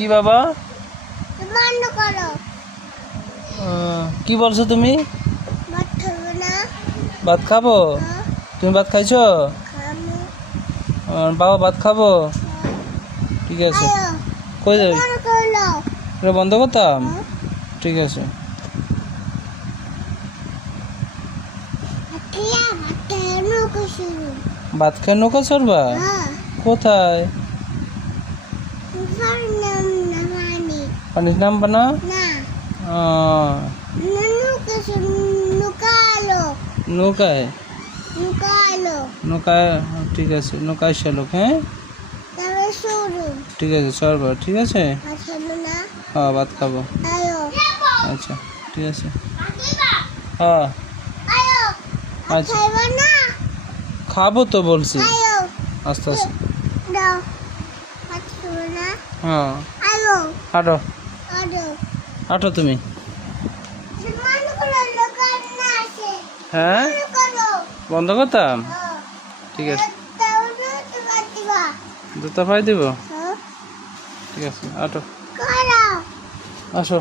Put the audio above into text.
কি বাবা বন্ধ করো। কি বলছো তুমি? ভাত খাবো না। ভাত খাবো? হ্যাঁ, তুমি ভাত খাইছো? খাবো। বাবা ভাত খাবো? ঠিক আছে। আয়ো, কই যাই? বন্ধ করো। এটা বন্ধ করতাম? হ্যাঁ, ঠিক আছে। ভাত খেয়ে নৌকো শুরু। ভাত খেয়ে নৌকা চড়বা? হ্যাঁ, কোথায়? নাম না মানি। পানির নামবা না? না, আহ, নৌকো শুরু। নৌকা আলো, নৌকায়? নৌকা আলো। নৌকায়? ঠিক আছে, নৌকায় চালক। হ্যাঁ, তারপরে শুরু। ঠিক আছে, চড়বা। ঠিক আছে। ভাত খাবো না। হ্যাঁ, ভাত খাবো। আয়ো, আচ্ছা, ঠিক আছে। হ্যাঁ, আয়ো, ভাত আচ্ছা, খাইবো না। খাবো তো বলছি। আয়ো, আস্তে আস্তে। দাও। ভাত খাবো না। হ্যাঁ, আয়ো, হাঁটো আয়ো। হাঁটো তুমি। বন্ধ করো, লোকাল না আছে। হ্যাঁ, বন্ধ করো। বন্ধ করতাম? হ্যাঁ, ঠিক আছে। তাহলে তো বাদ দিবা। জুতা পাই দিব? হ্যাঁ, ঠিক আছে, হাঁটো। করো। আসো।